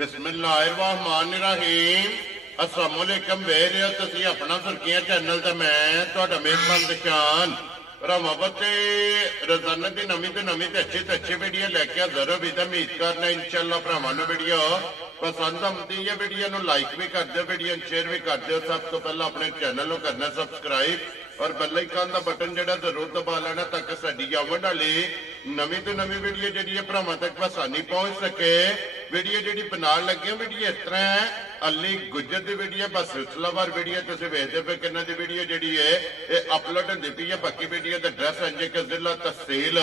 बिस्मिल्लाहिर्रहमानिर्रहीम अस्सलाम वालेकुम वेरे तुसी अपना सुर्खियां चैनल ते मैं तुहाडा मेहमान दशान भरावां बच्चे रोजाना की नवीं तो अच्छी वीडियो लैके हाजिर भी तो उम्मीद करना इंशाअल्लाह भरावां नूं वीडियो पसंद आती है। वीडियो नूं लाइक भी कर दो, वीडियो शेयर भी कर दो। सब तो पहला अपने चैनल नूं करना सब्सक्राइब और बेल आइकन का बटन जो जरूर दबा लेना ताकि साडी आवन वाली नवीं तो नवीं वीडियो जी भरावां तक आसानी पहुंच सके। वीडियो जी बना लगे वीडियो इस तरह है अली गुजर की वीडियो बस सिलसिलावार वीडियो तुम वेखते पे कि वीडियो जी है ये अपलोड होती पी है। बाकी वीडियो का एड्रैस है जी कि जिला तहसील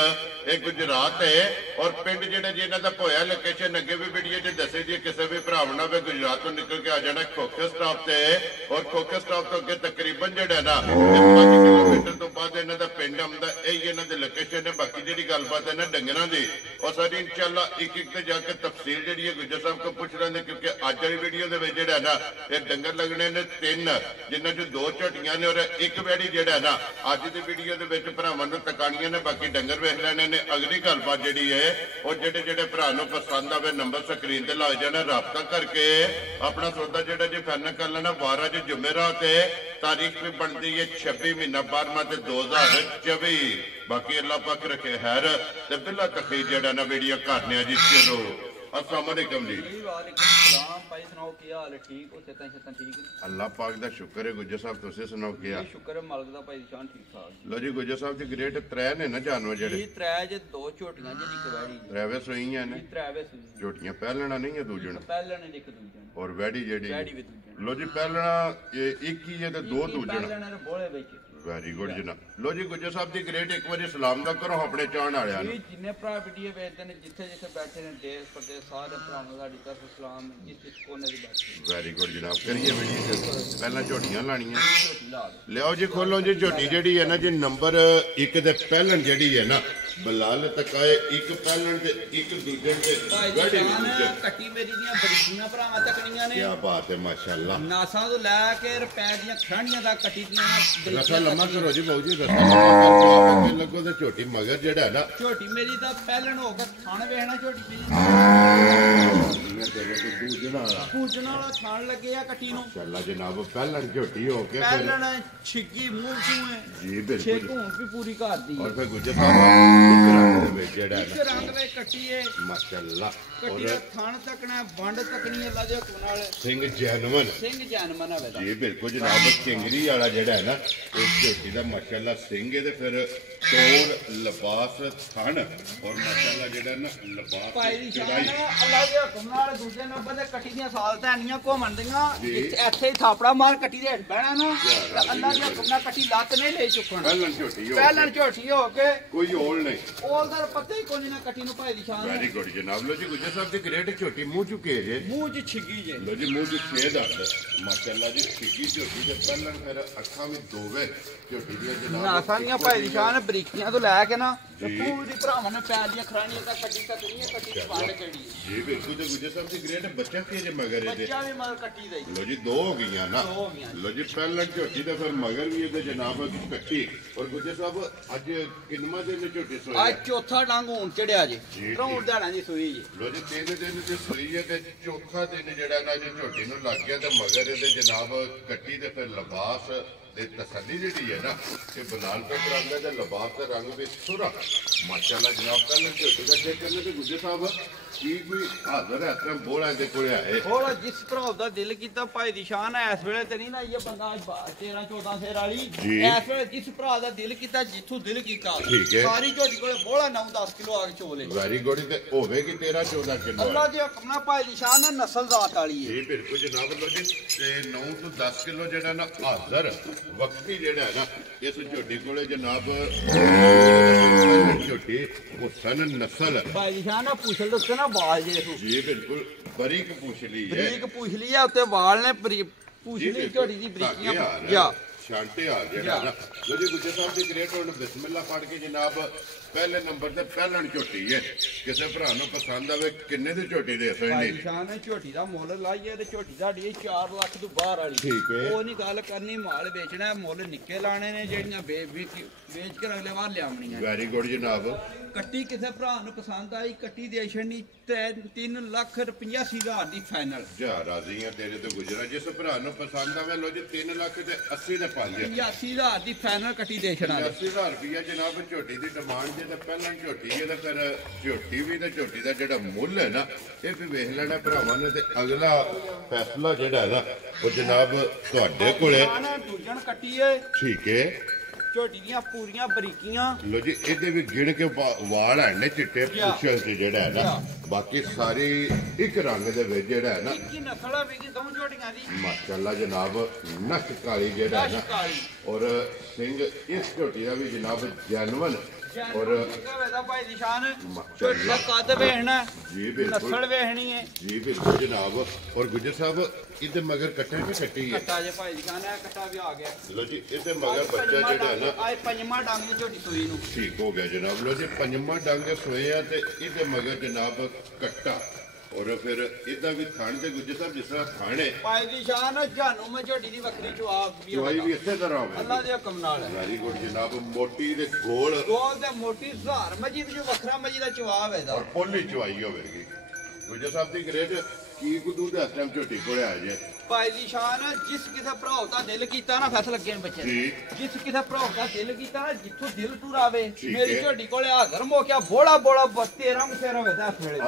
ये गुजरात है और पिंड जो जी इन्हों का पोया लोकेशन अगे भी वीडियो जी दसी जी किसी भी भरा ना भी गुजरात तो निकल के आ जाना खोखे स्टॉप से और खोखे स्टॉप तो अगे तकरीबन जोड़ा ना 5 किलोमीटर तो बाद इन्हों का पिंड आता यही इन्हों की लोकेशन है। बाकी जी गलबात है ना डंगर की और सारी इंशाअल्लाह एक जाके तफसील जी गुजर साहब को पूछ लेंगे क्योंकि अज वाली वीडियो जोड़ा ना ये डंगर लगने ने 3 जिन्हों च 2 झोटियां ने और एक वैड़ी जोड़ा ना अज की वीडियो के भरावां नूं तकानियां ने। बाकी डंगर वेख लेने ने। अगली गलबात जी है और जेडे भरा नूं पसंद आवे नंबर स्क्रीन ते लग जाना रबता करके अपना सौदा जो जी फाइनल कर लेना। 12 जुमेरात है तारीख भी बनती है 26 महीना 12वां 2024। बाकी अल्लाह पाक रखे हैर ते बिला तकलीफ जड़ा ना वीडियो करने जी। चलो अस्सलाम वालेकुम जी। अल्लाह पाक दा शुक्र है। गुजर साहब तुसीं सुनाओ क्या शुक्र है मालिक दा भाई शान ठीक ठाक। लो जी गुजर साहब जी ग्रेट 3 ने ना जानवर जेडे 3 जे 2 झोटियां जे एक वैड़ी 3 वे सोईयां ने 3 वे सुई झोटियां पहलना नहीं है दूजन पहलने एक दूजन और वैड़ी जेडी वैड़ी भी दूजन। लो जी पहलना ये एक ही है ते 2 दूजन पहलने रे बोले विच वेरी गुड जनाब। लो जी गुजर साहब जी ग्रेट एक बार सलाम दा करो अपने चाहण वालियां नूं। जिन्ने भरा वीडियो वेखदे ने जिथे जिथे बैठे ने देश प्रदेश सारे भरावां साडी तरफ सलाम जिस कोने दी बैठे। वेरी गुड जनाब। करिए वीडियो पहला झोटियां लाणियां झोटी ला दो लियाओ जी खोलो जी। झोटी जेडी है ना जी नंबर 1 दे पहलन जेडी है ना बलाल तक आए एक पहलन ते एक दूजन ते वेड़ी दूजन कट्टी मेरी दियां बड़ियां भरावां तकड़ियां ने। क्या बात है माशाअल्लाह। नासा तो लैके रुपए दियां खराणियां दा कट्टी दियां रसा लम्मा करो जी बाबू जी रसा लम्मा लगो ते झोटी मगर जेड़ा है ना झोटी मेरी दा पहलन होगा खान वेखना झोटी मेरी पूजन वाला खान लगे आ कट्टी नु माशाअल्लाह जनाब। पहलन झोटी हो के पहलन छिग्गी मुंह छू है जी बिल्कुल छे घूम भी पूरी कर दी और फिर गुजर साहब एक रंग दे विच जेड़ा है इस रंग वे कट्टी है माशाअल्लाह कट्टी दा थान तकना बंड तकनी अल्लाह दे हुक्म नाल सिंह जैनवन है जी बिल्कुल जनाब। चिंगरी वाला जेड़ा है ना इस झोटी दा माशाअल्लाह सिंह है ते फिर तोड़ लिबास थान और माशाअल्लाह जेड़ा ना लिबास भाई दी शान अल्लाह दे हुक्म नाल दूजे नंबर ते कट्टी दियां साल तैनियां घूमन दियां ਇੱਥੇ ਹੀ ਥਾਪੜਾ ਮਾਰ ਕੱਟੀ ਦੇ ਬਹਿਣਾ ਨਾ ਅੱਲਾ ਦੀ ਹੁਕਮ ਨਾਲ ਕੱਟੀ ਲੱਤ ਨਹੀਂ ਲੈ ਚੁੱਕਣ। ਪਹਿਲਣ ਝੋਟੀ ਹੋ ਕੇ ਕੋਈ ਓਲ ਨਹੀਂ ਓਲ ਦਾ ਪਤਾ ਹੀ ਕੋਈ ਨਾ ਕੱਟੀ ਨੂੰ ਭਾਈ ਦੀ ਸ਼ਾਨ। ਵੈਰੀ ਗੁੱਡ ਜਨਾਬ। ਲੋ ਜੀ ਗੁਜਰ ਸਾਹਿਬ ਦੀ ਗ੍ਰੇਟ ਝੋਟੀ ਮੂੰਹ ਚੁੱਕੇ ਜੇ ਮੂੰਹ 'ਚ ਛਿੱਗੀ ਜੇ ਲੋ ਜੀ ਮੂੰਹ 'ਚ ਛੇਦ ਆ ਮਾਸ਼ਾਅੱਲਾ ਜੀ। ਛਿੱਗੀ ਝੋਟੀ ਦੇ ਪਹਿਲਣ ਫਿਰ ਅੱਖਾਂ ਵਿੱਚ ਦੋਵੇ ਝੋਟੀ ਦੀਆਂ ਜਨਾਬ ਨਾਸਾਂ ਦੀਆਂ ਭਾਈ ਦੀ ਸ਼ਾਨ ਬਰੀਕੀਆਂ ਤੋਂ ਲੈ ਕੇ ਨਾ ਪੂਰੀ ਭਰਾਵਾਂ ਨੇ ਪੈਰ ਦੀਆਂ ਖਰਾਣੀਆਂ ਤਾਂ ਕੱਟੀ ਤੱਕ ਨਹੀਂ ਕੱਟੀ ਦੀ ਵੰਡ ਕਿਹੜੀ ਜੀ ਬਿਲਕੁਲ ਤੇ ਗੁਜਰ ਸਾਹਿਬ ਦੀ ਗ੍ਰੇਟ ਬੱਚਾ ਕੀ ਜੇ ਮਗਰ ਇਹਦੇ ਬੱਚਾ ਵੀ ਮਗਰ ਕੱਟੀ ਦਾ लो जी 2 हो गई ना। लो जी पहला झोटी तो फिर मगर भी है जनाब कट्टी और गुजर साहब अज किन्नवां दिन झोटी सोई आज चौथा डंग हुन चढ़िया जी रौण दिहाड़ां दी सूई जी। लो जी 3 दिन जो सूई है ते चौथा दिन जेड़ा ना जो झोटी नूं लग गया ते मगर ये जनाब कट्टी ते फिर लिबास तसली जी है ना कि बलाल का रंग है लिबास का रंग भी सुरा माशाअल्लाह जनाब। पहले झोटी का चेक करने ते गुजर साहब की कोई हाजिर है इस बोला दे कोले आए बोला जिस भरा दा दिल कीता भाई दी शान है इस वेले ते नहीं ना ये बंदा 13 14 शेर वाली इस वेले जिस भरा दा दिल कीता जिथों दिल कीता सारी झोटी कोले बोला 9 10 किलो आग चोले वेरी गुड ते होवेगी 13 14 किलो अल्लाह दी हुक्म नाल भाई दी शान है नस्ल जात वाली है जी बिल्कुल जनाब। लो जी 9 तो 10 किलो जेड़ा ना हाजिर वक्ती जेड़ा है ना इस झोटी कोले जनाब झोटी हुसन नस्ल भाई दी शान पूछल दे ना बाल जे जी बिल्कुल बरीक पूछली है बरीक पूछली है उत्ते वाल ने पूछली झोटी दी बरीकियां या शांटे आ गया ना। जो जी गुजर साहब दी ग्रेट हुन बिस्मिल्लाह पढ़ के जनाब ਪਹਿਲੇ ਨੰਬਰ ਤੇ ਪਹਿਲਣ ਝੋਟੀ ਹੈ ਕਿਸੇ ਭਰਾ ਨੂੰ ਪਸੰਦ ਆਵੇ ਕਿੰਨੇ ਦੀ ਝੋਟੀ ਦੇ ਸਕਦੇ ਨਿਸ਼ਾਨ ਹੈ ਝੋਟੀ ਦਾ ਮੁੱਲ ਲਾਈਏ ਤੇ ਝੋਟੀ ਸਾਡੀ 4 ਲੱਖ ਤੋਂ ਬਾਹਰ ਵਾਲੀ ਠੀਕ ਹੈ ਉਹ ਨਹੀਂ ਗੱਲ ਕਰਨੀ ਮਾਲ ਵੇਚਣਾ ਮੁੱਲ ਨਿੱਕੇ ਲਾਣੇ ਨੇ ਜਿਹੜੀਆਂ ਵੇਚ ਕੇ ਅਗਲੇ ਵਾਰ ਲਿਆਉਣੀਆਂ ਵੈਰੀ ਗੁੱਡ ਜਨਾਬ ਕੱਟੀ ਕਿਸੇ ਭਰਾ ਨੂੰ ਪਸੰਦ ਆਈ ਕੱਟੀ ਦੇ ਛੜਨੀ 3,85,000 ਦੀ ਫਾਈਨਲ ਜਾ ਰਾਜ਼ੀ ਆ ਤੇਰੇ ਤੋਂ ਗੁਜਰਾ ਜਿਸ ਭਰਾ ਨੂੰ ਪਸੰਦ ਆਵੇ ਲੋ ਜੀ 3 ਲੱਖ ਤੇ 80 ਦੇ 5 85,000 ਦੀ ਫਾਈਨਲ ਕੱਟੀ ਦੇ ਛੜਾ 80,000 ਰੁਪਇਆ ਜਨਾਬ ਝੋਟੀ ਦੀ ਡਿਮਾਂਡ ਜੇ ਤਾਂ ਪਹਿਲਾਂ ਝੋਟੀ ਹੈ ਤਾਂ ਫਿਰ ਝੋਟੀ ਵੀ ਤੇ ਝੋਟੀ ਦਾ ਜਿਹੜਾ ਮੁੱਲ ਹੈ ਨਾ ਇਹ ਵੀ ਵੇਖ ਲੈਣਾ ਭਰਾਵਾਂ ਨੇ ਤੇ ਅਗਲਾ ਫੈਸਲਾ ਜਿਹੜਾ ਹੈ ਨਾ ਉਹ ਜਨਾਬ ਤੁਹਾਡੇ ਕੋਲੇ ਦੂਜਣ ਕੱਟੀ ਹੈ ਠੀਕ ਹੈ ਝੋਟੀ ਦੀਆਂ ਪੂਰੀਆਂ ਬਰੀਕੀਆਂ ਲੋ ਜੀ ਇਹਦੇ ਵੀ ਗਿਣ ਕੇ ਵਾਲ ਹੈ ਨੇ ਚਿੱਟੇ ਪੁੱਛਲ ਤੇ ਜਿਹੜਾ ਹੈ ਨਾ ਬਾਕੀ ਸਾਰੀ ਇੱਕ ਰੰਗ ਦੇ ਵਿੱਚ ਜਿਹੜਾ ਹੈ ਨਾ ਕੀ ਨਸਲ ਆ ਵੀ ਦੋ ਝੋਟੀਆਂ ਦੀ ਮਾਸ਼ਾਅੱਲਾ ਜਨਾਬ ਨੱਕ ਕਾਲੀ ਜਿਹੜਾ ਹੈ ਨਾ ਔਰ ਸਿੰਘ ਇਸ ਝੋਟੀ ਦਾ ਵੀ ਜਨਾਬ ਜੈਨੂਨ ਔਰ ਭਾਈ ਨਿਸ਼ਾਨ ਝੋਟੀ ਦਾ ਕੱਦ ਵੇਖਣਾ ਜੀ ਬਿਲਕੁਲ ਨਸਲ ਵੇਖਣੀ ਹੈ ਜੀ ਬਿਲਕੁਲ ਜਨਾਬ ਔਰ ਗੁਜਰ ਸਾਹਿਬ ਇਹਦੇ ਮਗਰ ਕੱਟੇ ਕਿ ਕੱਟੀ ਹੈ ਕੱਟਾ ਜੇ ਭਾਈ ਨਿਸ਼ਾਨ ਹੈ ਕੱਟਾ ਵੀ ਆ ਗਿਆ ਲੋ ਜੀ ਇਹਦੇ ਮਗਰ ਬੱਚਾ ਜਿਹੜਾ ਨਾ ਆਏ ਪੰਜਵਾਂ ਡੰਗ ਦੀ ਝੋਟੀ ਸੂਈ ਨੂੰ ਠੀਕ ਹੋ ਗਿਆ ਜਨਾਬ ਲੋ ਜੀ ਪੰਜਵਾਂ ਡੰਗ ਸੋਏ ਆ ਤੇ ਇਹਦੇ ਮਗਰ ਜਨਾਬ ਕੱਟਾ ਔਰ ਫਿਰ ਇਹਦਾ ਵੀ ਥਣ ਤੇ ਗੁੱਜੇ ਸਾਹਿਬ ਜਿਸ ਤਰ੍ਹਾਂ ਥਣ ਹੈ ਭਾਈ ਦੀ ਸ਼ਾਨ ਜਾਨੂ ਮੈਂ ਝੋਟੀ ਦੀ ਵੱਖਰੀ ਜਵਾਬ ਵੀ ਚੁਆਈ ਵੀ ਇਸੇ ਤਰ੍ਹਾਂ ਹੋਵੇ ਅੱਲਾ ਦੇ ਹੁਕਮ ਨਾਲ ਹੈ ਵੈਰੀ ਗੁੱਡ ਜਨਾਬ ਮੋਟੀ ਦੇ ਗੋਲ ਤੇ ਮੋਟੀ ਸੁਧਾਰ ਮਜੀ ਜੋ ਵੱਖਰਾ ਮਜੀ ਦਾ ਜਵਾਬ ਹੈ ਔਰ ਪੋਲੀ ਚੁਆਈ ਹੋਵੇਗੀ ਗੁੱਜੇ ਸਾਹਿਬ ਦੀ ਗ੍ਰੇਡ ਕੀ ਗੁੱਦੂ ਦੇ ਟਾਈਮ ਝੋਟੀ ਕੋਲੇ ਆ ਜੇ ਭਾਈ ਦੀ ਸ਼ਾਨ ਜਿਸ ਕਿਸੇ ਭਰਾ ਦਾ ਦਿਲ ਕੀਤਾ ਨਾ ਫੈਸਲਾ ਲੱਗੇ ਬੱਚੇ ਜਿਸ ਕਿਸੇ ਭਰਾ ਦਾ ਦਿਲ ਕੀਤਾ ਨਾ ਜਿੱਥੋਂ ਦਿਲ ਟੁਰਾਵੇ ਮੇਰੀ ਝੋਟੀ ਕੋਲੇ ਹਾਜ਼ਰ ਮੋਕਿਆ ਬੋਲਾ 13 ਸਿਰ ਹੋਵੇ ਦਾ ਫੇੜੇ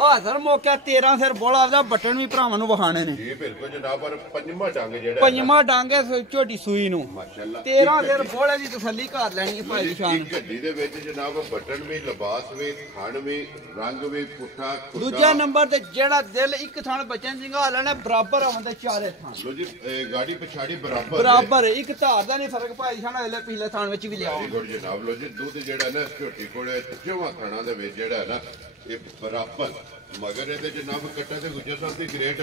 ਹਾਜ਼ਰ ਮੋਕਿਆ 13 ਸਿਰ ਬੋਲਾ ਦਾ ਬਟਨ ਵੀ ਭਰਾਵਾਂ ਨੂੰ ਵਖਾਣੇ ਨੇ ਜੀ ਬਿਲਕੁਲ ਜਨਾਬ ਔਰ ਪੰਜਵਾਂ ਡੰਗ ਜਿਹੜਾ ਪੰਜਵਾਂ ਡੰਗ ਹੈ ਝੋਟੀ ਸੂਈ ਨੂੰ ਮਾਸ਼ਾਅੱਲਾ 13 ਸਿਰ ਬੋਲੇ ਦੀ ਤਸੱਲੀ ਕਰ ਲੈਣੀ ਹੈ ਭਾਈ ਦੀ ਸ਼ਾਨ ਗੱਡੀ ਦੇ ਵਿੱਚ ਜਨਾਬ ਬਟਨ ਵੀ ਲਿਬਾਸ ਵੀ ਥਣ ਵੀ ਰੰਗ ਵੀ ਪੁੱਠਾ ਦੂਜਾ ਨੰਬਰ ਤੇ ਜਿਹੜਾ ਦਿਲ ਇੱਕ ਥਣ ਬੱਚਨ ਜਿੰਗਾ ਲੈਣਾ ਬਰਾਬਰ ਆਉਂਦੇ ਚਾਰੇ ਥਣ ਲੋ ਜੀ ਗਾੜੀ ਪਛਾੜੀ ਬਰਾਬਰ ਇੱਕ ਧਾਰ ਦਾ ਨਹੀਂ ਫਰਕ ਭਾਈ ਸਾਡਾ ਇਹਲੇ ਪਿਛਲੇ ਥਣ ਵਿੱਚ ਵੀ ਲਿਆਓ ਗੁੱਡ ਜਨਾਬ ਲੋ ਜੀ ਦੁੱਧ ਜਿਹੜਾ ਨਾ ਝੋਟੀ ਕੋਲੇ ਜਵਾਂ ਥਾਣਾ ਦੇ ਵਿੱਚ ਜਿਹੜਾ ਨਾ ਇਹ ਬਰਾਬਰ ਮਗਰ ਇਹਦੇ ਜਨਾਬ ਕੱਟਾ ਤੇ ਗੁੱਜਰ ਸਾਹਿਬ ਦੀ ਗ੍ਰੇਟ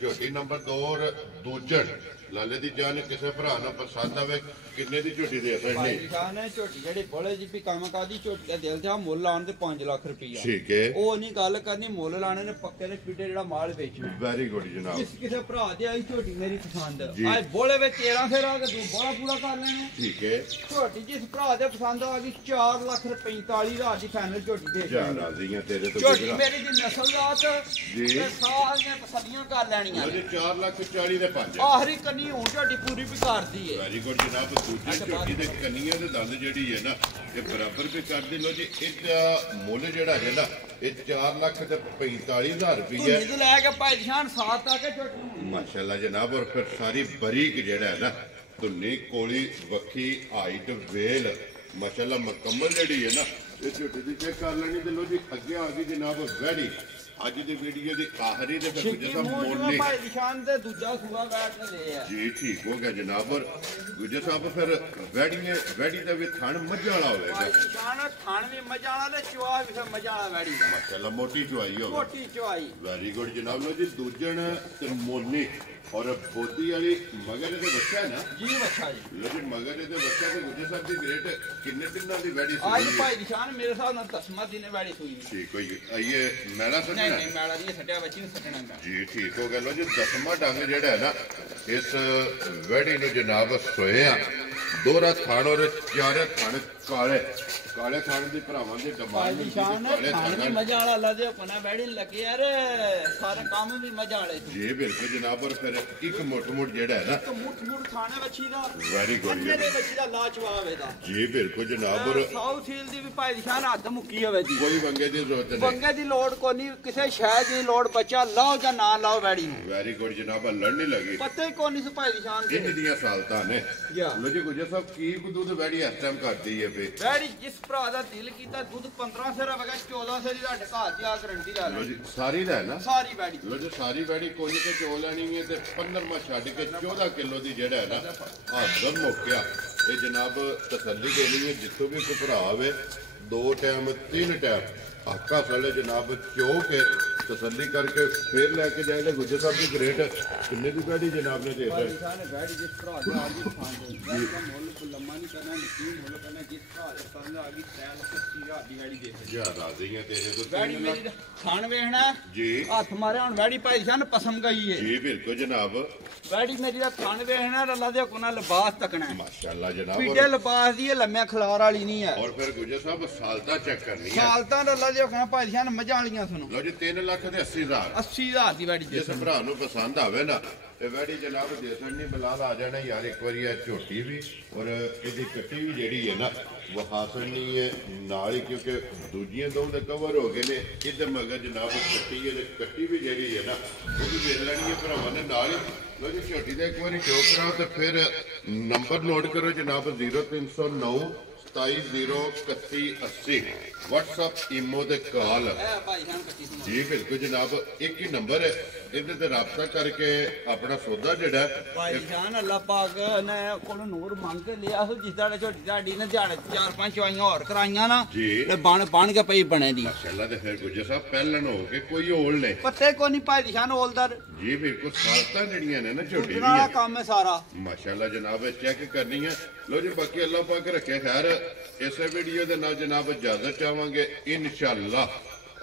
ਝੋਟੀ ਨੰਬਰ 2 ਔਰ ਦੂਜਣ ਲਾਲੇ ਦੀ ਜਾਨ ਕਿਸੇ ਭਰਾ ਨੂੰ ਪਸੰਦ ਆਵੇ ਕਿੰਨੇ ਦੀ ਝੋਟੀ ਦੇ ਅਸਰ ਨਹੀਂ ਜਾਨ ਹੈ ਝੋਟੀ ਜਿਹੜੇ ਬੋਲੇ ਜੀ ਵੀ ਕੰਮ ਕਾਦੀ ਝੋਟੀ ਦਾ ਦਿਲ ਜਾ ਮੁੱਲ ਲਾਣ ਤੇ 5 ਲੱਖ ਰੁਪਈਆ ਠੀਕ ਹੈ ਉਹ ਨਹੀਂ ਗੱਲ ਕਰਨੀ ਮੁੱਲ ਲਾਣੇ ਨੇ ਪੱਕੇ ਦੇ ਪਿੱਡੇ ਜਿਹੜਾ ਮਾਲ ਵੇਚਣਾ ਵੈਰੀ ਗੁੱਡ ਜਨਾਬ ਜਿਸ ਕਿਸੇ ਭਰਾ ਦੇ ਆਈ ਝੋਟੀ ਮੇਰੀ ਪਸੰਦ ਆਏ ਬੋਲੇ ਵਿੱਚ 13 ਫੇਰ ਆ ਕੇ ਤੂੰ ਬੋਲਾ ਪੂਰਾ ਕਰ ਲੈਣਾ ਠੀਕ ਹੈ ਝੋਟੀ ਜਿਸ ਭਰਾ ਦੇ ਪਸੰਦ ਆ ਗਈ 4 ਲੱਖ 45,000 ਦੀ ਫਾਈਨਲ ਝੋਟੀ ਦੇ ਜਾ ਰਾਜ਼ੀਆਂ ਤੇਰੇ ਤੋਂ ਝੋਟੀ ਮੇਰੀ ਦੀ ਨਸਲ ਰਾਤ ਜੀ ਸਾਰੀਆਂ ਤਸੱਲੀਆਂ ਕਰ ਲੈਣੀਆਂ ਉਹ 4,40,000 ਦੇ 5 ਆਖਰੀ ਕੰਨੀ ਹੁਣ ਝੋਟੀ ਪੂਰੀ ਵੀ ਕਰਦੀ ਹੈ ਵੈਰੀ ਗੁੱਡ ਜਨਾਬ ਦੂਜੀ ਝੋਟੀ ਦੇ ਕੰਨੀਆਂ ਦੇ ਦੰਦ ਜਿਹੜੀ ਹੈ ਨਾ ਇਹ ਬਰਾਬਰ ਵੀ ਕਰਦੇ ਲੋ ਜੀ ਇਹਦਾ ਮੁੱਲ ਜਿਹੜਾ ਹੈ ਨਾ ਇਹ 4,45,000 ਰੁਪਏ ਇਹ ਲੈ ਕੇ ਭਾਈ ਨਿਸ਼ਾਨ ਸਾਥ ਆ ਕੇ ਝੋਟੀ ਮਾਸ਼ਾਅੱਲਾ ਜਨਾਬ ਔਰ ਫਿਰ ਸਾਰੀ ਬਰੀਕ ਜਿਹੜਾ ਹੈ ਨਾ ਧੁੰਨੀ ਕੋਲੀ ਵੱਖੀ ਹਾਈਟ ਵੇਲ ਮਾਸ਼ਾਅੱਲਾ ਮੁਕੰਮਲ ਜਿਹੜੀ ਹੈ ਨਾ ਇਹ ਝੋਟੀ ਦੀ ਚੈੱਕ ਕਰ ਲੈਣੀ ਤੇ ਲੋ ਜੀ ਅੱਗੇ ਆ ਗਈ ਜਨਾਬ ਵੈੜੀ ਅੱਜ ਦੀ ਵੀਡੀਓ ਦੀ ਆਖਰੀ ਦੇ ਫਿਰ ਗੁੱਜਰ ਸਾਹਿਬ ਮੋੜਨੇ ਭਾਈ ਨਿਸ਼ਾਨ ਤੇ ਦੂਜਾ ਸੂਆ ਬੈਠ ਕੇ ਦੇ ਆ ਜੀ ਠੀਕ ਹੋ ਗਿਆ ਜਨਾਬ ਔਰ ਗੁੱਜਰ ਸਾਹਿਬ ਫਿਰ ਵੈੜੀ ਦਾ ਵੀ ਥਣ ਮੱਝਾਂ ਵਾਲਾ ਹੋਵੇਗਾ ਨਿਸ਼ਾਨ ਥਣ ਵੀ ਮੱਝਾਂ ਵਾਲਾ ਤੇ ਚੁਆ ਵੀ ਫਿਰ ਮੱਝਾਂ ਵਾਲਾ ਵੈੜੀ ਦਾ ਮਾਸ਼ਾਅੱਲਾ ਮੋਟੀ ਚੁਆਈ ਹੋਵੇ ਮੋਟੀ ਚੁਆਈ ਵੈਰੀ ਗੁੱਡ ਜਨਾਬ ਲੋ ਜੀ ਦੂਜਣ ਤੇ ਮੋਨੀ ਔਰ ਬੋਦੀ ਵਾਲੀ ਮਗਰ ਇਹਦੇ ਬੱਚਾ ਨਾ ਜੀ ਬੱਚਾ ਜੀ ਲੋ ਜੀ ਮਗਰ ਇਹਦੇ ਬੱਚਾ ਤੇ ਗੁੱਜਰ ਸਾਹਿਬ ਦੀ ਗ੍ਰੇਟ ਕਿੰਨੇ ਦਿਨਾਂ ਦੀ ਵੈੜੀ ਆਈ ਸੀ ਭਾਈ ਨਿਸ਼ਾਨ ਮੇਰੇ ਹਿਸਾਬ ਨਾਲ 10ਵਾਂ ਦਿਨ ਵੈੜੀ ਸੂਈ ਠੀਕ ਹੋਈ ਆਈਏ ਮੈਲਾ ਸੱਟਣਾ ਨਹੀਂ ਮੈਲਾ ਦੀ ਸੱਟਿਆ ਬੱਚੀ ਨੂੰ ਸੱਟਣਾ ਦਾ ਜੀ ਠੀਕ ਹੋ ਗਿਆ ਲੋ ਜੀ 10ਵਾਂ ਡੰਗ ਜਿਹੜਾ ਹੈ ਨਾ ਇਸ ਵੈੜੀ ਨੂੰ ਜਨਾਬ ਸੋਇਆ ਦੋਰਾ ਥਾਣ ਔਰ ਚਾਰੇ ਥਾਣ ਕਾਲੇ ਥਾਣ ਦੀ ਭਰਾਵਾਂ ਦੇ ਡਿਮਾਂਡ ਨਿਸ਼ਾਨ ਥਾਣ ਵੀ ਮਜ਼ਾ ਵਾਲਾ ਲਾ ਦੇ ਕੋਨਾ ਵੈੜੀ ਲੱਗੇ ਯਾਰ ਸਾਰੇ ਕੰਮ ਵੀ ਮਜ਼ਾ ਵਾਲੇ ਜੀ ਬਿਲਕੁਲ ਜਨਾਬ ਔਰ ਫਿਰ ਇੱਕ ਮੋਟ ਜਿਹੜਾ ਹੈ ਨਾ ਇੱਕ ਮੁੱਠ ਥਾਣੇ ਬੱਚੀ ਦਾ ਵੈਰੀ ਗੁੱਡ ਮੇਰੇ ਬੱਚੀ ਦਾ ਲਾਜਵਾਬ ਇਹਦਾ ਜੀ ਬਿਲਕੁਲ ਜਨਾਬ ਔਰ ਸਾਊਥ ਹੀਲ ਦੀ ਵੀ ਭਾਈ ਨਿਸ਼ਾਨ ਹੱਦ ਮੁੱਕੀ ਹੋਵੇ ਜੀ ਕੋਈ ਵੰਗੇ ਦੀ ਜ਼ਰੂਰਤ ਨਹੀਂ ਵੰਗੇ ਦੀ ਲੋੜ ਕੋਈ ਨਹੀਂ ਕਿਸੇ ਸ਼ਾਇਦ ਦੀ ਲੋੜ ਬੱਚਾ ਲਾਓ ਜਾਂ ਨਾ ਲਾਓ ਵੈੜੀ ਨੂੰ ਵੈਰੀ ਗੁੱਡ ਜਨਾਬ ਲੜ ਨਹੀਂ ਲੱਗੀ ਪਤਾ ਹੀ ਕੋਈ ਨਹੀਂ ਸੀ ਭਾਈ ਨਿਸ਼ਾਨ ਦੇ ਇੰਨੀ ਦੀਆਂ ਸਾਲਤਾਂ ਨੇ ਲੋ ਜੀ ਗੁਜਰ ਸਾਹਿਬ ਕੀ ਦੁੱਧ ਵੈੜੀ ਇਸ ਟਾਈਮ ਕਰਦੀ ਹੈ ਫੇ ਵੈੜੀ ਜਿਸ ਭਰਾ ਦਾ ਦਿਲ ਕੀਤਾ ਦੁੱਧ 15 ਸਿਰ ਹੋਵੇਗਾ 14 ਸਿਰ ਤੁਹਾਡੇ ਘਰ ਦੀ ਆ ਗਰੰਟੀ ਲਾ ਲਓ ਜੀ ਸਾਰੀ ਦਾ ਨਾ ਸਾਰੀ ਵੈੜੀ ਲੋ ਜੀ ਸਾਰੀ ਵੈੜੀ ਕੋਈ ਤੇ ਚੋ ਲੈਣੀ ਹੈ ਤੇ 15ਵਾਂ ਛੱਡ ਕੇ 14 ਕਿਲੋ ਦੀ ਜਿਹੜਾ ਹੈ ਨਾ ਹਾਜ਼ਰ ਮੋਕਿਆ ਇਹ ਜਨਾਬ ਤਸੱਲੀ ਦੇਣੀ ਹੈ ਜਿੱਥੋਂ ਵੀ ਕੋਈ ਭਰਾ ਆਵੇ 2 ਟਾਈਮ 3 ਟਾਈਮ ਆਕਾ ਫਲੇ ਜਨਾਬ ਚੋ ਕੇ ਤਸੱਲੀ ਕਰਕੇ ਫੇਰ ਲੈ ਕੇ ਜਾਏਗਾ। ਗੁੱਜਰ ਸਾਹਿਬ ਦੀ ਗ੍ਰੇਟ ਕਿੰਨੇ ਦੀ ਬੈਠੀ ਜਨਾਬ ਨੇ ਦੇ ਦਿੱਤਾ ਸਾਨੇ ਬੈਠ ਜਿਸ ਭਰਾ ਦੇ ਆ ਗਈ ਖਾਂਦੇ ਮੈਂ ਮੁੱਲ ਕੋ ਲੰਮਾ ਨਹੀਂ ਕਰਨਾ ਨਹੀਂ ਮੁੱਲ ਕਰਨਾ ਜਿਸ ਭਰਾ ਦੇ ਸਾਹਮਣੇ ਆ ਗਈ 380,000 ਦੀ ਵੈੜੀ ਦੇ ਦੇ ਯਾਰ ਆ ਗਈਆਂ ਤੇਰੇ ਕੋਲ ਵੈੜੀ ਮੇਰੀ ਖਾਣ ਵੇਖਣਾ ਜੀ ਹੱਥ ਮਾਰਿਆ ਹੁਣ ਵੈੜੀ ਭਾਈ ਸਾਨ ਪਸੰਦ ਗਈ ਏ ਜੀ ਬਿਲਕੁਲ ਜਨਾਬ ਵੈੜੀ ਮੇਰੀ ਦਾ ਖਾਣ ਵੇਖਣਾ ਰੱਲਾ ਦੇ ਕੋਨਾ ਲਿਬਾਸ ਤੱਕਣਾ ਮਾਸ਼ਾਅੱਲਾ ਜਨਾਬ ਪੀੜੇ ਲਿਬਾਸ ਦੀ ਇਹ ਲੰਮੇ ਖਲਾਰ ਵਾਲੀ ਨਹੀਂ ਹੈ ਔਰ ਫਿਰ ਗੁੱਜਰ ਸਾਹਿਬ ਸਾਲਤਾ ਚੈੱਕ ਕਰਨੀ ਹੈ ਸਾਲਤਾਂ ਰੱਲਾ ਦੇ ਕੋਨਾ ਭਾਈ ਸਾਨ ਮੱਝਾਂ ਵਾਲੀਆਂ ਸੁਣੋ ਲਓ ਜੀ 3,80,000 80,000 ਦੀ ਵੈੜੀ ਜਿਸ ਭਰਾ ਨੂੰ ਪਸੰਦ ਆਵੇ ਨਾ ਤੇ ਵੈੜੀ ਜਨਾਬ ਦੇਸਣ ਨਹੀਂ ਬਲਾਲ ਆ ਜਾਣਾ ਯਾਰ ਇੱਕ ਵਾਰੀ ਇਹ ਝੋਟੀ ਵੀ ਔਰ ਇਹਦੀ ਕੱਟੀ ਵੀ ਜਿਹੜੀ ਹੈ ਨਾ ਵਹਾਸਣ ਨਹੀਂ ਹੈ ਨਾਲ ਹੀ ਕਿਉਂਕਿ ਦੂਜੀਆਂ ਦੋ ਦੇ ਕਵਰ ਹੋ ਗਏ ਨੇ ਇਹਦੇ ਮਗਰ ਜਨਾਬ ਕੱਟੀ ਹੈ ਕੱਟੀ ਵੀ ਜਿਹੜੀ ਹੈ ਨਾ ਉਹ ਵੀ ਵੇਚ ਲੈਣੀ ਹੈ ਭਰਾਵਾਂ ਨੇ ਨਾਲ ਹੀ ਲੋ ਜੀ ਝੋਟੀ ਦਾ ਇੱਕ ਵਾਰੀ ਜੋ ਕਰਾਓ ਤੇ ਫਿਰ ਨੰਬਰ ਨੋਟ ਕਰੋ ਜਨਾਬ 0309 270180 WhatsApp ਈਮੋ ਦੇ ਕਾਲ ਜੀ ਬਿਲਕੁਲ ਜਨਾਬ ਇੱਕ ਹੀ ਨੰਬਰ ਹੈ ਇਹਦੇ ਤੇ ਰਾਬਤਾ ਕਰਕੇ ਆਪਣਾ ਸੌਦਾ ਜਿਹੜਾ ਭਾਈ ਜਾਨ ਅੱਲਾਹ ਪਾਕ ਨੇ ਕੋਲੋਂ ਨੂਰ ਮੰਗ ਕੇ ਲਿਆ ਸੋ ਜਿਸ ਦਾ ਝੋਟੀ ਸਾਡੀ ਨੇ ਝਾੜ 4-5 ਚਵਾਈਆਂ ਹੋਰ ਕਰਾਈਆਂ ਨਾ ਤੇ ਬਣ ਕੇ ਪਈ ਬਣੇ ਦੀ ਮਾਸ਼ਾਅੱਲਾ ਤੇ ਫਿਰ ਗੁੱਜਰ ਸਾਹਿਬ ਪਹਿਲਣ ਹੋ ਕੇ ਕੋਈ ਹੋਲ ਨਹੀਂ ਪੱਤੇ ਕੋ ਨਹੀਂ ਭਾਈ ਜਾਨ ਹੋਲਦਾਰ ਜੀ ਬਿਲਕੁਲ ਸਾਲਤਾਂ ਜਿਹੜੀਆਂ ਨੇ ਨਾ ਝੋਟੀ ਦਾ ਦੀਆਂ ਕੰਮ ਹੈ ਸਾਰਾ ਮਾਸ਼ਾਅੱਲਾ ਜਨਾਬ ਚੈੱਕ ਕਰਨੀ ਹੈ ਲੋ ਜੀ ਬਾਕੀ ਅੱਲਾਹ ਪਾਕ ਰੱਖੇ ਖੈਰ ਇਸੇ ਵੀਡੀਓ ਦੇ ਨਾਲ ਜਨਾਬ ਇਜਾਜ਼ਤ ਚਾਹਾਂਗੇ ਇਨਸ਼ਾਅੱਲਾ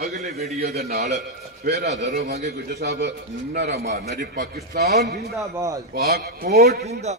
ਅਗਲੇ ਵੀਡੀਓ ਦੇ ਨਾਲ ਫੇਰ ਹਾਜ਼ਰ ਹੋਵਾਂਗੇ ਗੁੱਜਰ ਸਾਹਿਬ ਨਾਰਾ ਮਾਰਨਾ ਜੀ ਪਾਕਿਸਤਾਨ ਜ਼ਿੰਦਾਬਾਦ ਪਾਕ ਕੋਟ ਜ਼ਿੰਦਾ